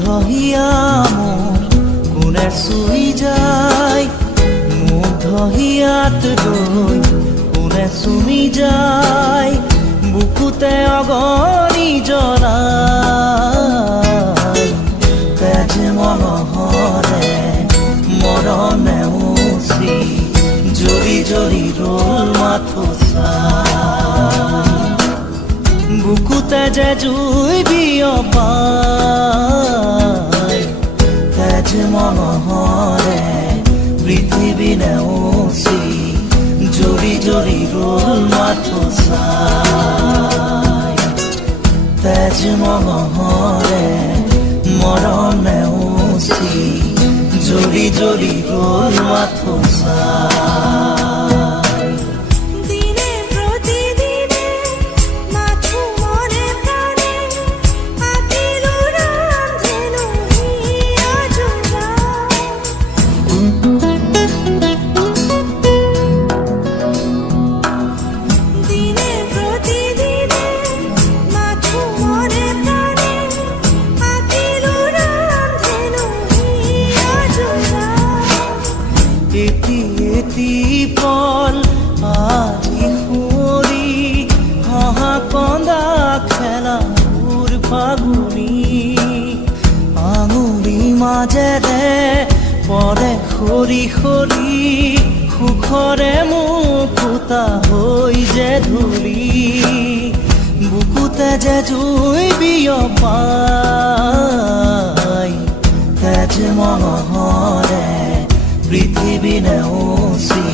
হিয়া মোৰ কোনে চুই যায়, মুগ্ধ হিয়াত ৰৈ কোনে চুমি যায়, বুকুতে অগণি জ্বলাই। তেজ মনোহৰে মৰণে উচি জ্বলি জ্বলি ৰল মাথোচা, বুকুতে যে জুই বিয়পাই। তেজ মনোহৰে পৃথিৱী নেওচি জ্বলি জ্বলি ৰল মাথোচা। তেজ মনোহৰে মৰণ নেওচি জ্বলি জ্বলি ৰল মাথোচা। এটি পল আজি সুঁৱৰি হাঁহা কন্দা খেলা মোৰ ফাগুনি, আঙুলি মাজেৰে পৰে সৰি সৰি সুখৰে মুকুতা হৈ যে ধূলি, বুকুতে যে জুই বিয়পাই। তেজ মনোহৰে পৃথিৱী নেওচি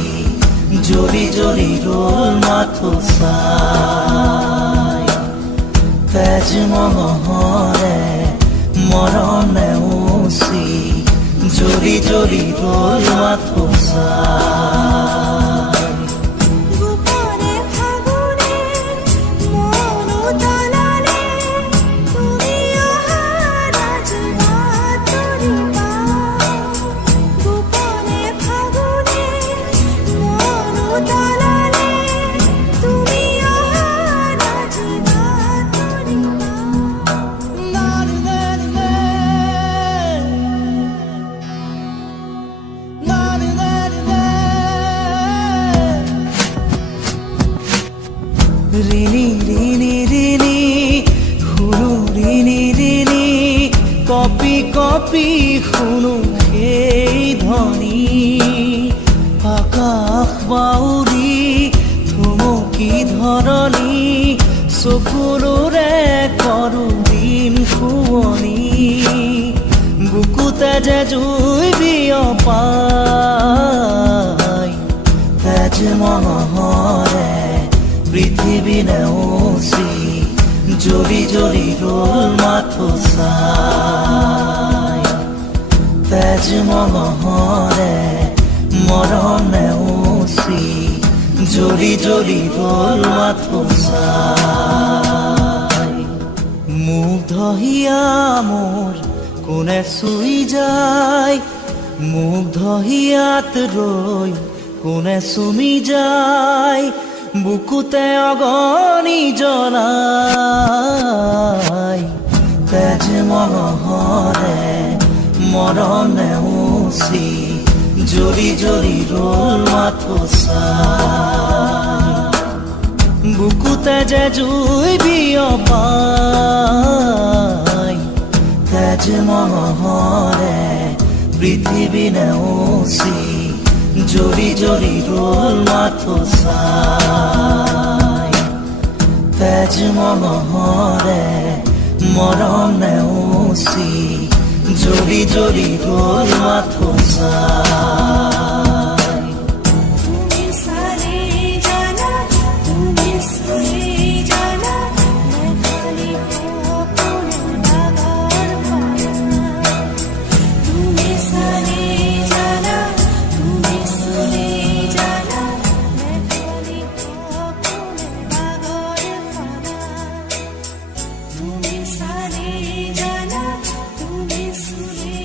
জ্বলি জ্বলি ৰল মাথোচা। তেজ মনোহৰে মৰণ নেওচি জ্বলি জ্বলি ৰল মাথোচা। ৰিণি ৰিণি ৰিণি শুনো ৰিণি ৰিণি, কপি কপি শুনো সেই ধ্বনি, আকাশ বাউৰি থুমকি ধৰণি, চকুলোৰে কৰো দিন শুৱনি, বুকুতে যে জুই বিয়পাই। তেজ মনোহৰে পৃথিৱী নেওচি জ্বলি জ্বলি ৰল মাথোচা। তেজ মনোহৰে মৰণ নেওচি জ্বলি জ্বলি ৰল মাথোচা। মুগ্ধ হিয়া মোৰ কোনে চুই যায়, মুগ্ধ হিয়াত ৰৈ কোনে চুমি যায়, বুকুতে অগণি জ্বলাই। তেজ মনোহৰে মৰণ নেওচি জ্বলি জ্বলি ৰল মাথোচা, বুকুতে যে জুই বিয়পাই। তেজ মনোহৰে পৃথিৱী নেওচি জ্বলি জ্বলি ৰল মাথোচা। তেজ মনোহৰে মৰণ নেওচি জ্বলি জ্বলি ৰল মাথোচা। তুমি সারে জানা, তুমি সুরে